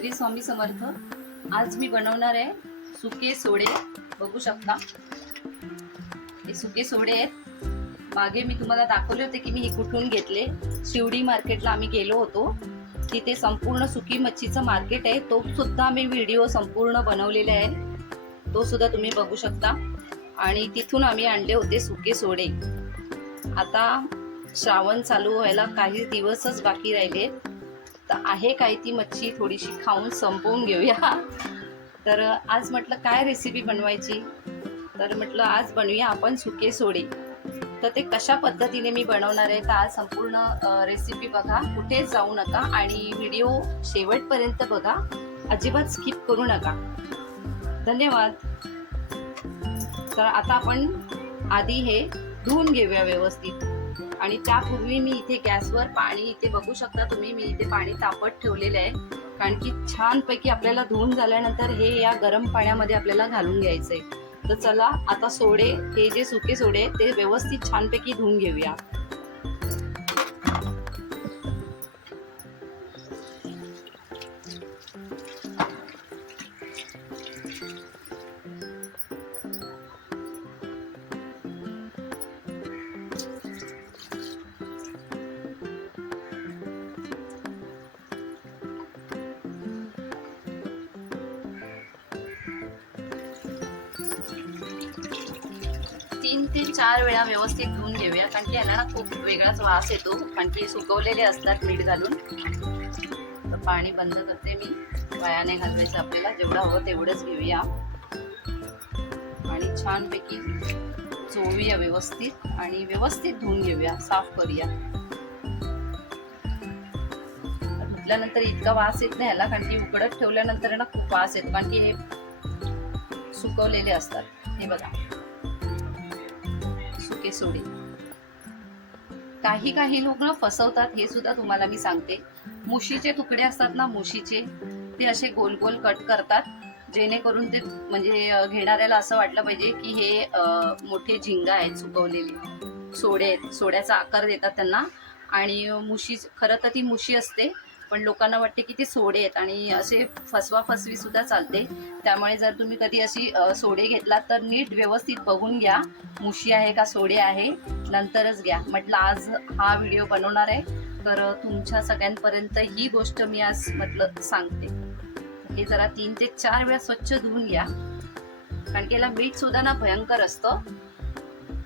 श्री स्वामी समर्थ. आज मी बनवणार आहे सुके सोडे. बघू शकता. हे सुके सोडे आहेत. मागे मी तुम्हाला दाखवले होते की मी हे कुठून घेतले. शिवडी मार्केटला आम्ही गेलो होतो. तिथे संपूर्ण सुकी मच्छीचं मार्केट आहे. तो सुद्धा मी व्हिडिओ संपूर्ण बनवलेला आहे. तो सुद्धा तुम्ही बघू शकता. आणि तिथून आम्ही आणले होते सुके सोडे. आता श्रावण चालू व्हायला काही दिवसच बाकी राहिले. तर आहे काय ती मच्छी थोडीशी खाऊन संपवून घेऊया. तर आज म्हटलं काय रेसिपी बनवायची? तर म्हटलं आज बनवूया आपण सुके सोडे. तर ते कशा पद्धतीने मी बनवणार आहे तर आज संपूर्ण रेसिपी बघा. कुठेच जाऊ नका आणि व्हिडिओ शेवटपर्यंत बघा. अजिबात स्किप करू नका. धन्यवाद. तर आता आपण आधी हे धुवून घेऊया व्यवस्थित. आणि त्यापूर्वी मी इथे गॅसवर पाणी इथे बघू शकता तुम्ही मी इथे पाणी तापत ठेवलेलं आहे. कारण की छानपैकी आपल्याला धुवून झाल्यानंतर हे या गरम पाण्यामध्ये आपल्याला घालून घ्यायचं आहे तर चला आता सोडे हे जे सुके सोडे ते व्यवस्थित छानपैकी धुवून घेऊया. तीन ते चार वेळा व्यवस्थित धुवून घेऊया कारण की यांना ना खूप वेगळाच वास येतो. कारण की सुकवलेले असतात मीठ घालून. तर पाणी बंद करते मी. वयाने घालवायचं आपल्याला. जेवढं हवं तेवढंच घेऊया. आणि छानपैकी चोळूया व्यवस्थित आणि व्यवस्थित धुवून घेऊया. साफ करूया. धुतल्यानंतर इतका वास येत नाही ह्याला कारण की उकडत ठेवल्यानंतर ना खूप वास येतो. कारण की हे सुकवलेले असतात. हे बघा. सुके सोडे. काही काही लोक ना फसवतात हे सुद्धा तुम्हाला मी सांगते. मुशीचे तुकडे असतात ना मुशीचे ते असे गोल गोल कट करतात. जेणेकरून ते म्हणजे घेणाऱ्याला असं वाटलं पाहिजे की हे मोठे झिंगा आहेत सुकवलेले. सोडे आहेत. सोड्याचा आकार देतात त्यांना. आणि मुशी खरं तर ती मुशी असते. पण लोकांना वाटते की ते सोडे आहेत आणि असे फसवा फसवी सुद्धा चालते. त्यामुळे जर तुम्ही कधी अशी सोडे घेतलात तर नीट व्यवस्थित बघून घ्या मुशी आहे का सोडे आहे नंतरच घ्या. म्हटलं आज हा व्हिडिओ बनवणार आहे तर तुमच्या सगळ्यांपर्यंत ही गोष्ट मी आज म्हटलं सांगते. हे जरा तीन ते चार वेळा स्वच्छ धुवून घ्या कारण की याला मीठ सुद्धा ना भयंकर असतं.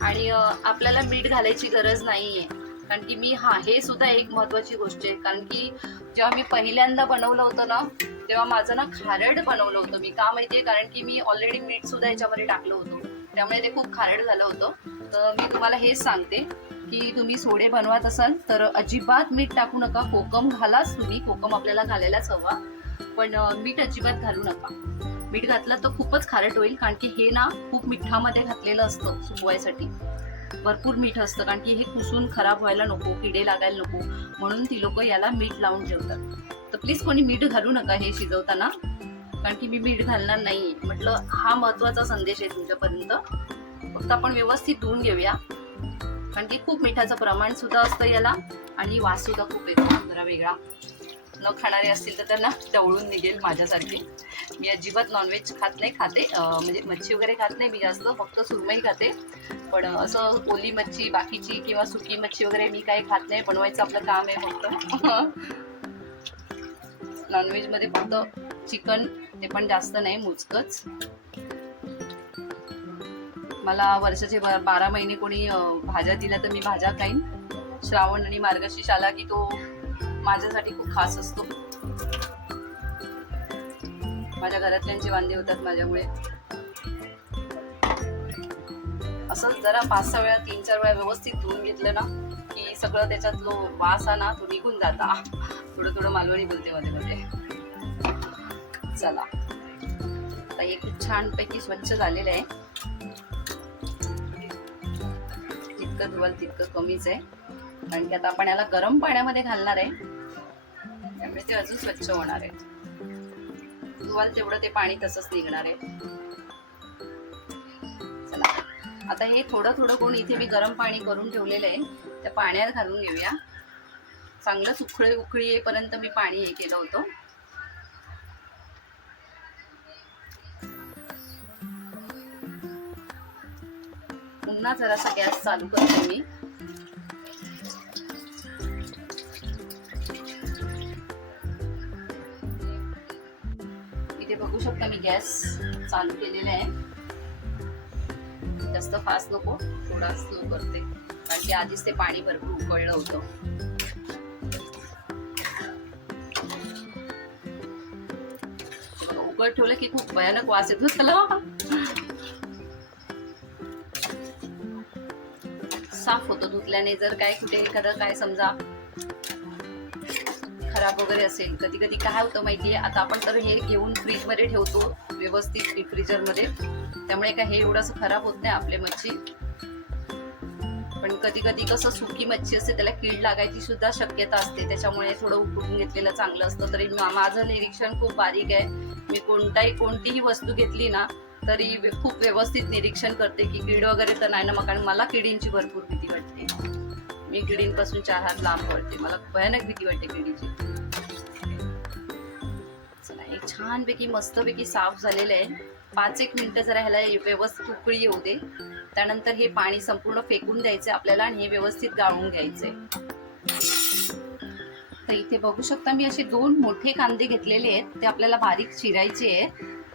आणि आपल्याला मीठ घालायची गरज नाहीये. कारण की मी हा हे सुद्धा एक महत्वाची गोष्ट आहे. कारण की जेव्हा मी पहिल्यांदा बनवलं होतं ना तेव्हा माझं ना खारड बनवलं होतं. मी का माहितीये? कारण की मी ऑलरेडी मीठ सुद्धा याच्यामध्ये टाकलं होतं. त्यामुळे ते खूप खारड झालं होतं. तर मी तुम्हाला हेच सांगते की तुम्ही सोडे बनवत असाल तर अजिबात मीठ टाकू नका. कोकम घालाच तुम्ही. कोकम आपल्याला घालायलाच हवा. पण मीठ अजिबात घालू नका. मीठ घातलं तर खूपच खारट होईल. कारण की हे ना खूप मिठामध्ये घातलेलं असतं सुकवायसाठी. भरपूर मीठ असतं कारण की हे कुसून खराब व्हायला नको किडे लागायला नको म्हणून ती लोक याला मीठ लावून जेवतात. तर प्लीज कोणी मीठ घालू नका हे शिजवताना कारण की मी मीठ घालणार नाही म्हटलं हा महत्त्वाचा संदेश आहे तुमच्यापर्यंत. फक्त आपण व्यवस्थित धुवून घेऊया. कारण की खूप मिठाचं प्रमाण सुद्धा असतं याला आणि वास सुद्धा खूप येतो. जरा वेगळा. न खाणारे असतील तर त्यांना टवळून निघेल माझ्यासारखे. मी अजिबात नॉनव्हेज खात नाही खाते. म्हणजे मच्छी वगैरे खात नाही मी जास्त. फक्त सुरमई खाते. पण असं ओली मच्छी बाकीची किंवा सुकी मच्छी वगैरे मी काही खात नाही. बनवायचं आपलं काम आहे फक्त. नॉनव्हेजमध्ये फक्त चिकन ते पण जास्त नाही मोजकच. मला वर्षाचे बारा महिने कोणी भाज्या दिल्या तर मी भाज्या खाईन. श्रावण आणि मार्गशीर्ष आला की तो माझ्यासाठी खूप खास असतो. माझ्या घरातल्यांचे वांदे होतात माझ्यामुळे. असंच जरा पाच सहा वेळा तीन चार वेळा व्यवस्थित धुवून घेतलं ना की सगळं त्याच्यात जो वास आहे ना तो निघून जाता. थोडं थोडं मालवणी बोलते मध्ये मध्ये. चला. आता हे खूप छानपैकी स्वच्छ झालेलं आहे. जितकं धुवाल तितकं कमीच आहे. कारण की आता आपण याला गरम पाण्यामध्ये घालणार आहे. त्यामुळे ते अजून स्वच्छ होणार आहे. तुम्हाला तेवढं ते पाणी तसंच निघणार आहे. चला. आता हे थोडं थोडं कोण इथे मी गरम पाणी करून ठेवलेलं आहे त्या पाण्यात घालून घेऊया. चांगलंच उखळी उखळी येईपर्यंत मी पाणी हे केलं होतं. पुन्हा जरासा गॅस चालू करते मी. इथे बघू शकता मी गॅस चालू केलेला आहे. जास्त फास्ट नको थोडा स्लो करते. कारण की आधीच ते पाणी भरपूर उकळलं होतं. उकळ ठेवलं की खूप भयानक वास येतो त्याला. साफ होतो धुतल्याने जर काय कुठे एखादं काय समजा खराब वगैरे असेल कधी कधी काय होतं माहिती आहे? आता आपण तर हे घेऊन फ्रीजमध्ये ठेवतो व्यवस्थित फ्रीजरमध्ये. त्यामुळे काय हे एवढंसं खराब होत नाही आपले मच्छी. पण कधी कधी कसं सुकी मच्छी असते त्याला कीड लागायची सुद्धा शक्यता असते. त्याच्यामुळे थोडं उकडून घेतलेलं चांगलं असतं. तरी माझं निरीक्षण खूप बारीक आहे. मी कोणताही कोणतीही वस्तू घेतली ना तरी खूप व्यवस्थित निरीक्षण करते की कीड वगैरे तर नाही ना मग कारण मला किडींची भरपूर भीती वाटते. मी किडींपासून चार हात लांब पडते मला भयानक भीती वाटते किडीची. चला एक छानपैकी मस्तपैकी साफ झालेलं आहे. पाच एक मिनटं जरा ह्याला व्यवस्थित उकळी येऊ दे. त्यानंतर हे पाणी संपूर्ण फेकून द्यायचं आपल्याला आणि हे व्यवस्थित गाळून घ्यायचंय. तर इथे बघू शकता मी असे दोन मोठे कांदे घेतलेले आहेत. ते आपल्याला बारीक चिरायचे आहेत.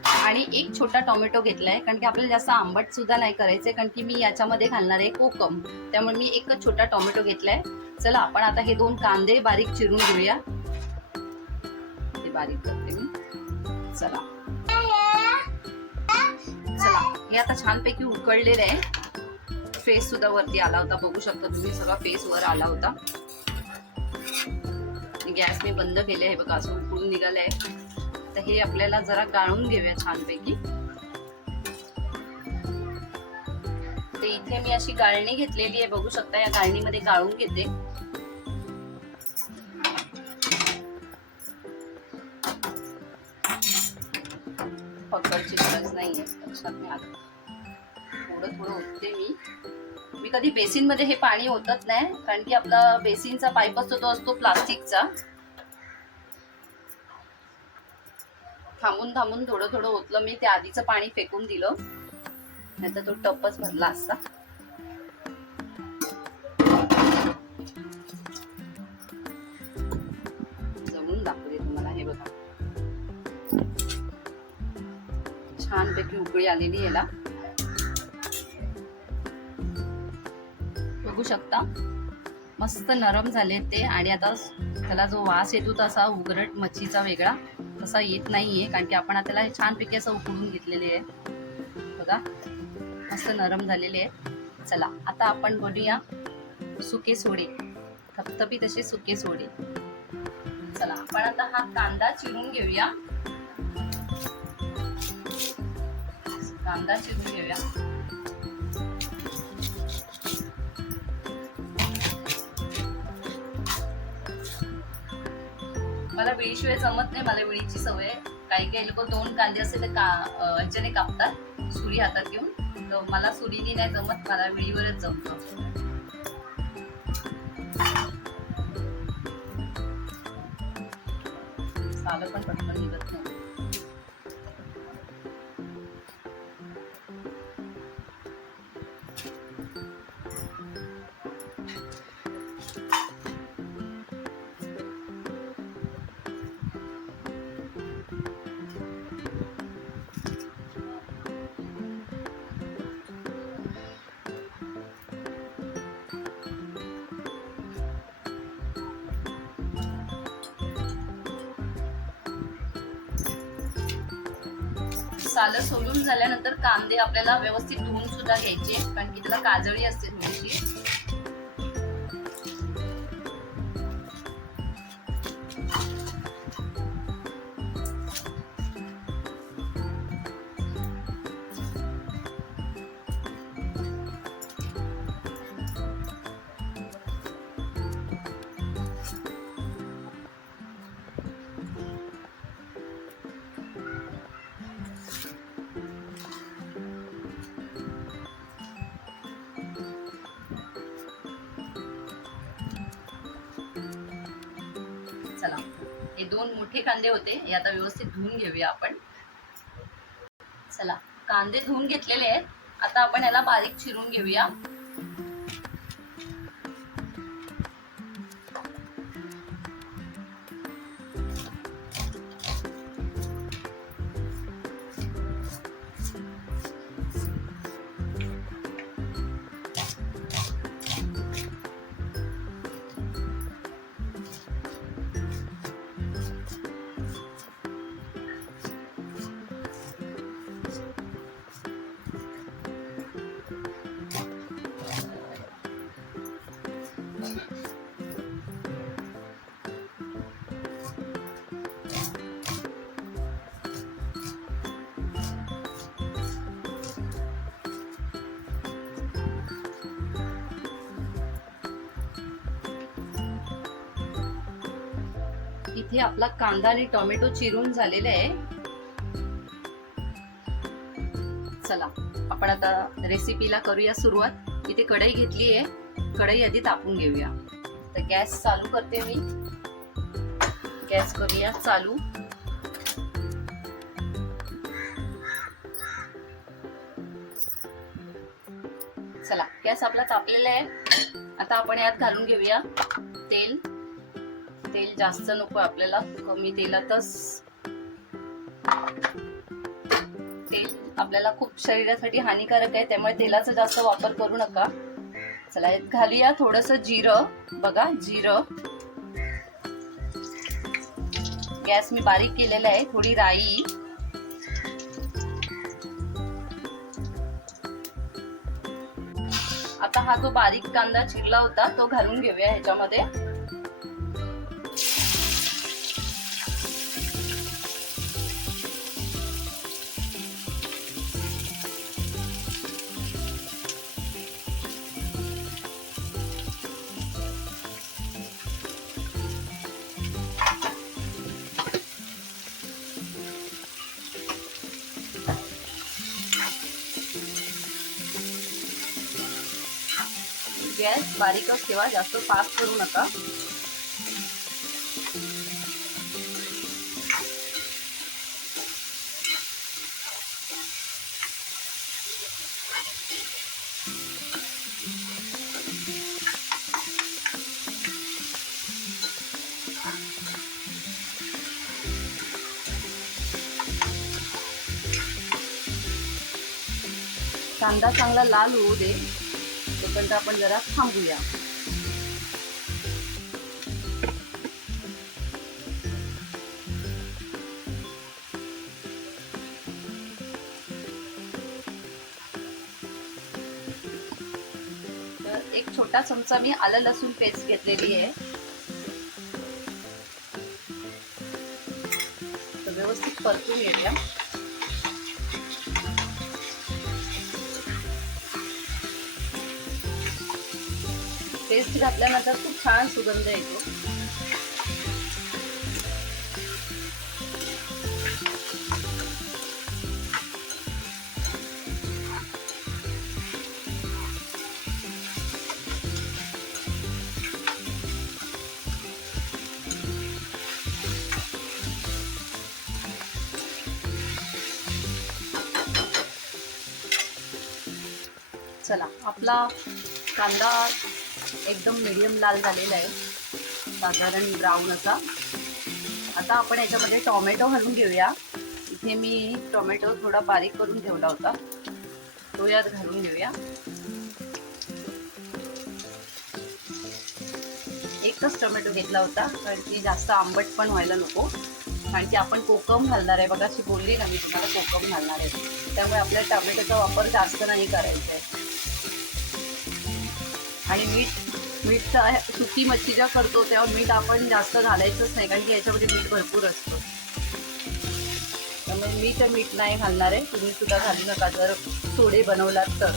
आणि एक छोटा टोमॅटो घेतलाय कारण की आपल्याला जास्त आंबट सुद्धा नाही करायचंय कारण की मी याच्यामध्ये घालणार आहे कोकम. त्यामुळे मी एकच छोटा टोमॅटो घेतलाय. चला आपण आता हे दोन कांदे बारीक चिरून घेऊया. बारीक करते मी. चला. चला हे आता छानपैकी उकळलेलं आहे. फेस सुद्धा वरती आला होता. बघू शकता तुम्ही सगळा फेस वर आला होता. गॅस मी बंद केले आहे. बघा असं उकळून निघालंय. तर हे आपल्याला जरा गाळून घेऊया छानपैकी. तर इथे मी अशी गाळणी घेतलेली आहे बघू शकता या गाळणीमध्ये गाळून घेते. पकडची गरज नाहीये लक्षात नाही आलं थोडं थोडं ओतते मी. मी कधी बेसिनमध्ये हे पाणी ओतत नाही कारण की आपला बेसिनचा पाईप असतो तो असतो प्लास्टिकचा. थांबून थांबून थोडं थोडं ओतलं. मी ते आधीचं पाणी फेकून दिलं. नाहीतर तो टपच भरला असता. जमून दाखवते तुम्हाला हे बघा. छानपैकी उकळी आलेली याला. बघू शकता? मस्त नरम झाले ते. आणि आता त्याला जो वास येतो तसा उघरट मच्छीचा वेगळा. तसा येत नाही आहे कारण की आपण त्याला छानपैकी असं उकळून घेतलेले आहे. बघा मस्त नरम झालेले आहे. चला आता आपण बनूया सुके सोडे. थपथपी तसे सुके सोडे. चला आपण आता हा कांदा चिरून घेऊया. कांदा चिरून घेऊया. मला विळीशिवाय जमत नाही मला विळीची सवय आहे. काही काही लोक दोन कांदे असेल का ह्याच्याने कापतात सुरी हातात घेऊन. तर मला सुरीने नाही जमत मला विळीवरच जमतं. सालं पण पटकन निघत नाही. सालं सोलून झाल्यानंतर कांदे आपल्याला व्यवस्थित धुवून सुद्धा घ्यायचे कारण की त्याला काजळी असते थोडीशी. दोन मोठे कांदे होते हे आता व्यवस्थित धुवून घेऊया आपण. चला कांदे धुवून घेतलेले आहेत. आता आपण याला बारीक चिरून घेऊया. इथे आपला कांदा आणि टोमॅटो चिरून झालेले आहे. चला आपण आता रेसिपीला करूया सुरुवात. इथे कढई घेतली आहे. कढई आधी तापून घेऊया. तर गॅस चालू करते मी. गॅस करूया चालू. चला गॅस आपला तापलेला आहे. आता आपण यात घालून घेऊया तेल. तेल जास्त नको आपल्याला कमी तेलातच तेल आपल्याला खूप शरीरासाठी हानिकारक आहे त्यामुळे तेलाचा जास्त वापर करू नका. चला यात घालूया थोडस जिरं. बघा जिरं. गॅस मी बारीक केलेला आहे थोडी राई. आता हा जो बारीक कांदा चिरला होता तो घालून घेऊया ह्याच्यामध्ये. बारीकच ठेवा जास्त फास्ट करू नका. कांदा चांगला लाल होऊ दे. तोपर्यंत आपण जरा थांबूया. तर एक छोटा चमचा मी आलं लसूण पेस्ट घेतलेली आहे. तर व्यवस्थित परतून घेऊया. पेस्ट घातल्यानंतर खूप छान सुगंध येतो. चला आपला कांदा एकदम मिडियम लाल झालेला आहे. साधारण ब्राऊन असा. आता आपण याच्यामध्ये टोमॅटो घालून घेऊया. इथे मी टोमॅटो थोडा बारीक करून ठेवला होता. तो यात घालून घेऊया. एकच टोमॅटो घेतला होता कारण की जास्त आंबट पण व्हायला नको. कारण की आपण कोकम घालणार आहे. बघा अशी बोलली ना मी तुम्हाला कोकम घालणार आहे. त्यामुळे आपल्या टोमॅटोचा वापर जास्त नाही करायचा आहे. आणि मीठ मीठचा सुकी मच्छी जेव्हा करतो तेव्हा मीठ आपण जास्त घालायचंच नाही कारण की याच्यामध्ये मीठ भरपूर असतं. त्यामुळे मी तर मीठ नाही घालणार आहे तुम्ही सुद्धा घालू नका जर थोडे बनवलात तर.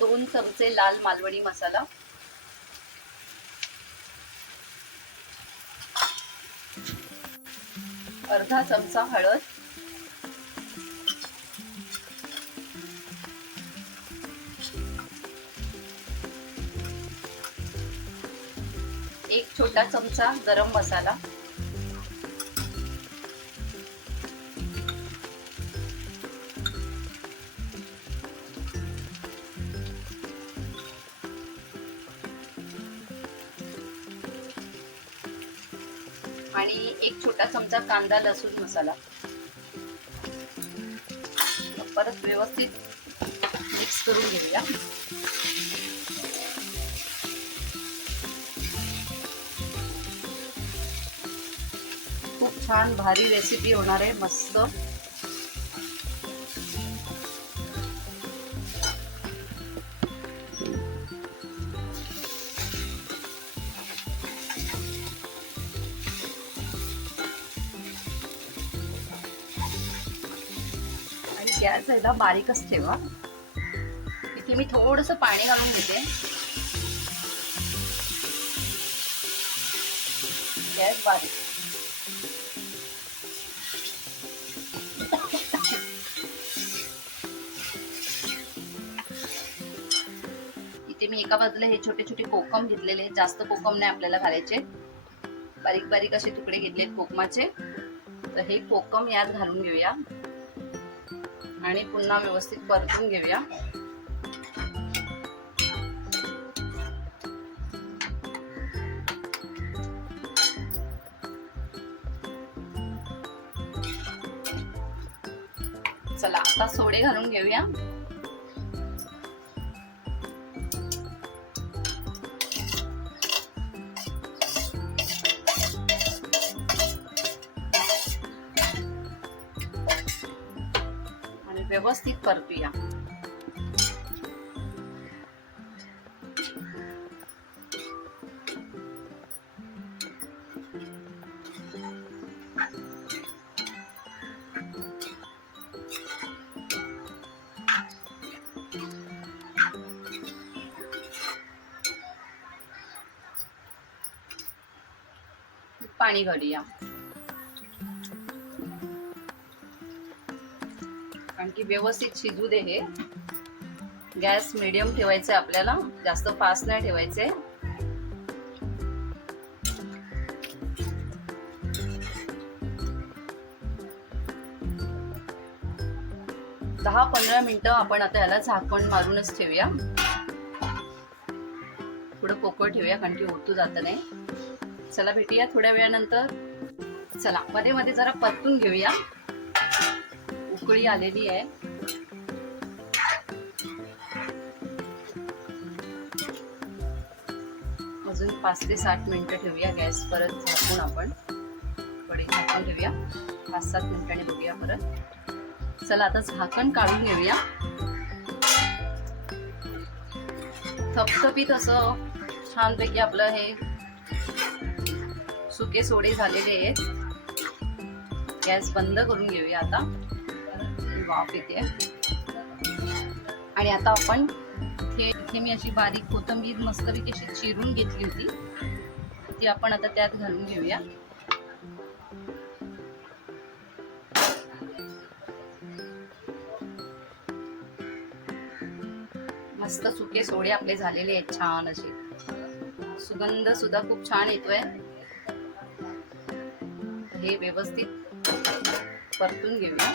दोन चमचे लाल मालवणी मसाला. अर्धा चमचा हळद. एक छोटा चमचा गरम मसाला. छोटा चमचा कांदा लसूण मसाला. परत व्यवस्थित मिक्स करून घेऊया. खूप छान भारी रेसिपी होणार आहे मस्त. आणि एकदा बारीकच ठेवा. इथे मी थोडस पाणी घालून घेते. गॅस बारीक. इथे मी एका बाजूला हे छोटे छोटे कोकम घेतलेले आहेत. जास्त कोकम नाही आपल्याला घालायचे. बारीक बारीक असे तुकडे घेतले कोकमाचे. तर हे कोकम यात घालून घेऊया. आणि पुन्हा व्यवस्थित परतून घेऊया. चला आता सोडे घालून घेऊया. व्यवस्थित परतूया पाणी घालूया. कारण की व्यवस्थित शिजू दे हे. गॅस मिडियम ठेवायचं आपल्याला. जास्त फास्ट नाही ठेवायचे. दहा पंधरा मिनिटं आपण आता याला झाकण मारूनच ठेवूया. थोडं पोकळ ठेवूया कारण की ओतू जात नाही. चला भेटूया थोड्या वेळानंतर. चला मध्ये मध्ये जरा परतून घेऊया. उकळी आलेली आहे. अजून पाच ते सात मिनिटं ठेवूया गॅस परत झाकून आपण. थोडे झाकून ठेवूया. पाच सात मिनिटांनी बघूया परत. चला आता झाकण काढून घेऊया. थपथपीत असं छानपैकी आपलं हे सुके सोडे झालेले आहेत. गॅस बंद करून घेऊया आता. वाफ येते. आणि आता आपण हे इथे मी अशी बारीक कोथंबीर मस्तपैकी अशी चिरून घेतली होती. ती आपण आता त्यात घालून घेऊया. मस्त सुके सोडे आपले झालेले आहेत छान असे. सुगंध सुद्धा खूप छान येतोय. हे व्यवस्थित परतून घेऊया.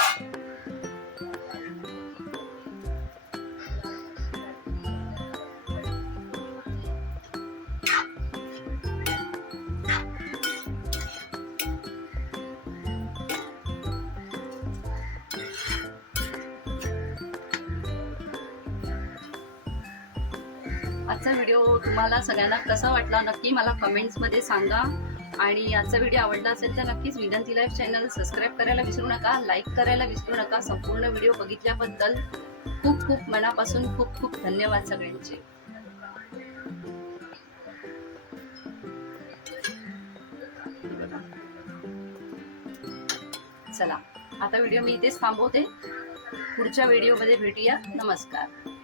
तुम्हाला सगळ्यांना कसा वाटला नक्की मला कमेंट्समध्ये सांगा. आणि आजचा व्हिडिओ आवडला असेल तर नक्कीच विनंती लाईव्ह चॅनल सबस्क्राईब करायला विसरू नका लाईक करायला विसरू नका. संपूर्ण व्हिडिओ बघितल्याबद्दल खूप खूप मनापासून खूप खूप धन्यवाद सगळ्यांचे. चला आता व्हिडिओ मी इथेच थांबवते. पुढच्या व्हिडिओमध्ये भेटूया. नमस्कार.